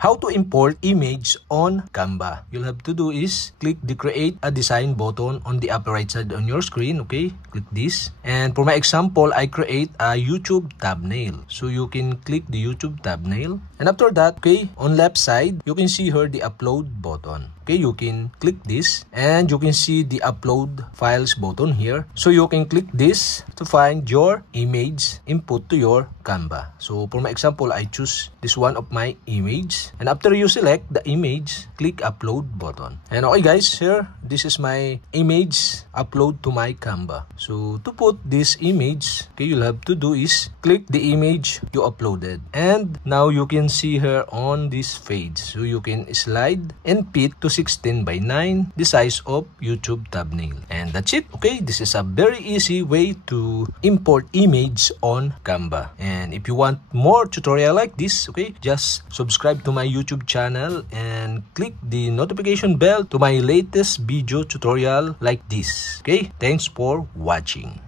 how to import image on Canva. You'll have to do is click the create a design button on the upper right side on your screen. Okay, click this. And for my example, I create a YouTube thumbnail. So you can click the YouTube thumbnail. And after that, okay, on left side, you can see here the upload button. Okay, you can click this and you can see the upload files button here. So you can click this to find your image input to your Canva. So for my example, I choose this one of my image. And after you select the image, click upload button. And okay guys, here, this is my image upload to my Canva. So to put this image, okay, you'll have to do is click the image you uploaded. And now you can see here on this page. So you can slide and fit to 16:9, the size of YouTube thumbnail. And that's it. Okay, this is a very easy way to import image on Canva. And if you want more tutorial like this, okay, just subscribe to my YouTube channel and click the notification bell to my latest video tutorial like this. Okay, thanks for watching.